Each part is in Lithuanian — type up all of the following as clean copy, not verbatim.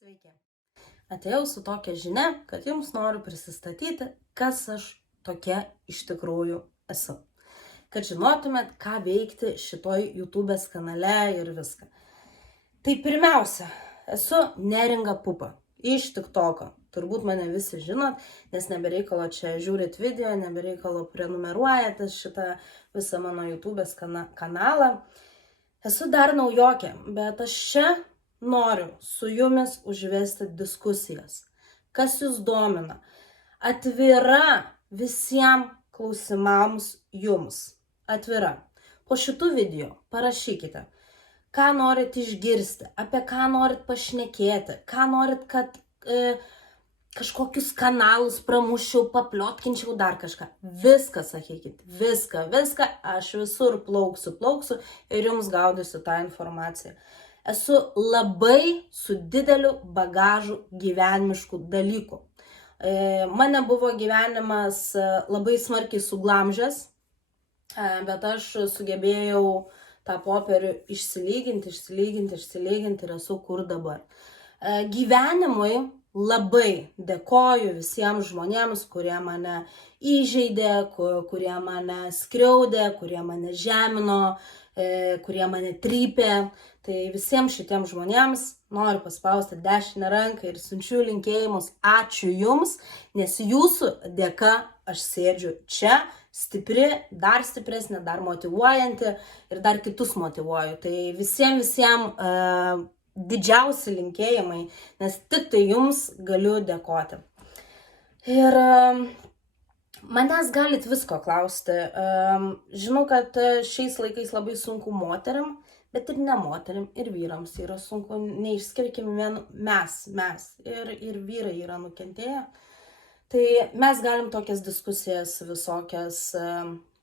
Sveiki. Atėjau su tokia žinia, kad jums noriu prisistatyti, kas aš tokia iš tikrųjų esu. Kad žinotumėt, ką veikti šitoj YouTube'ės kanale ir viską. Tai pirmiausia, esu Neringa Pupa iš TikToko. Turbūt mane visi žinot, nes nebereikalo čia žiūrit video, nebereikalo prenumeruojate šitą visą mano YouTube'ės kanalą. Esu dar naujokė, bet aš čia noriu su jumis užvesti diskusijas. Kas jūs domina? Atvira visiems klausimams jums. Atvira. Po šitų video parašykite, ką norit išgirsti, apie ką norit pašnekėti, ką norit, kad kažkokius kanalus pramuščiau, papliotkinčiau, dar kažką. Viską sakykit, viską, aš visur plauksiu ir jums gaudysiu tą informaciją. Esu labai su dideliu bagažu gyvenimiškų dalykų. Mane buvo gyvenimas labai smarkiai suglamžęs, bet aš sugebėjau tą popierių išsilyginti ir esu kur dabar. Gyvenimui labai dėkoju visiems žmonėms, kurie mane įžeidė, kurie mane skriaudė, kurie mane žemino, kurie mane trypė. Tai visiems šitiems žmonėms noriu paspausti dešinę ranką ir siunčiu linkėjimus. Ačiū jums, nes jūsų dėka aš sėdžiu čia, stipri, dar stipresnė, dar motyvuojanti ir dar kitus motyvuoju. Tai visiems didžiausi linkėjimai, nes tik tai jums galiu dėkoti. Ir manęs galit visko klausti. Žinau, kad šiais laikais labai sunku moterim, bet ir ne moterim, ir vyrams yra sunku. Neišskirkim vien mes ir vyrai yra nukentėję. Tai mes galim tokias diskusijas visokias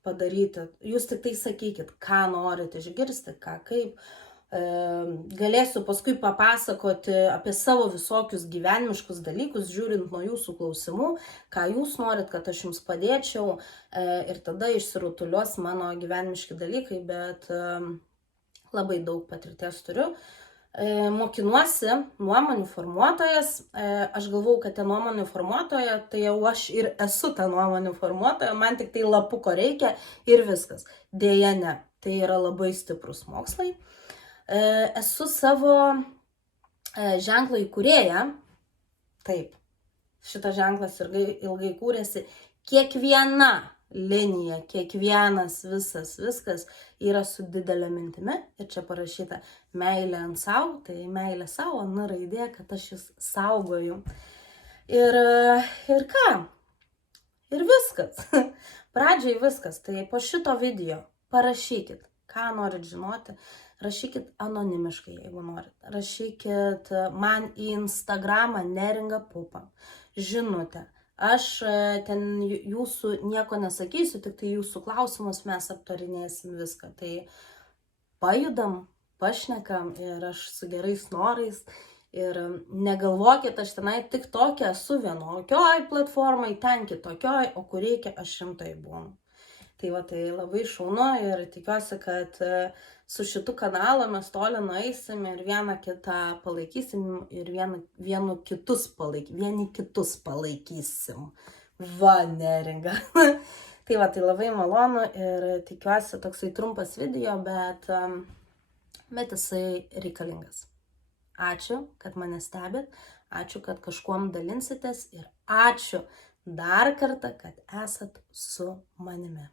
padaryti. Jūs tik tai sakykit, ką norit išgirsti, ką kaip. Galėsiu paskui papasakoti apie savo visokius gyvenimiškus dalykus, žiūrint nuo jūsų klausimų, ką jūs norit, kad aš jums padėčiau, ir tada išsirutuliuos mano gyvenimiški dalykai, bet labai daug patirties turiu. Mokinuosi nuomonių formuotojas. Aš galvau, kad ta nuomonių formuotoja, tai jau aš ir esu ta nuomonių formuotoja, man tik tai lapuko reikia ir viskas. Deja ne, tai yra labai stiprus mokslai. Esu savo ženklo įkūrėja. Taip, šitas ženklas ilgai kūrėsi. Kiekviena linija, kiekvienas viskas yra su didelė mintimi. Ir čia parašyta meilė ant sau, tai meilė savo, raidė, kad aš jūs saugoju. Ir ką? Ir viskas. Pradžiai viskas. Tai po šito video parašykit, ką norit žinoti. Rašykit anonimiškai, jeigu norit. Rašykit man į Instagramą Neringa Pupa žinutę. Aš ten jūsų nieko nesakysiu, tik tai jūsų klausimus mes aptarinėsim viską. Tai pajudam, pašnekam ir aš su gerais norais. Ir negalvokit, aš tenai tik tokia esu vienokioj platformai, ten kitokioj, o kur reikia, aš rimtai būnu. Tai va, tai labai šaunu ir tikiuosi, kad su šitu kanalu mes toli nueisim ir vieną kitą palaikysim ir vieni kitus palaikysim. Va, Neringa. Tai va, tai labai malonu ir tikiuosi toksai trumpas video, bet jisai reikalingas. Ačiū, kad mane stebit, ačiū, kad kažkuom dalinsitės ir ačiū dar kartą, kad esat su manimi.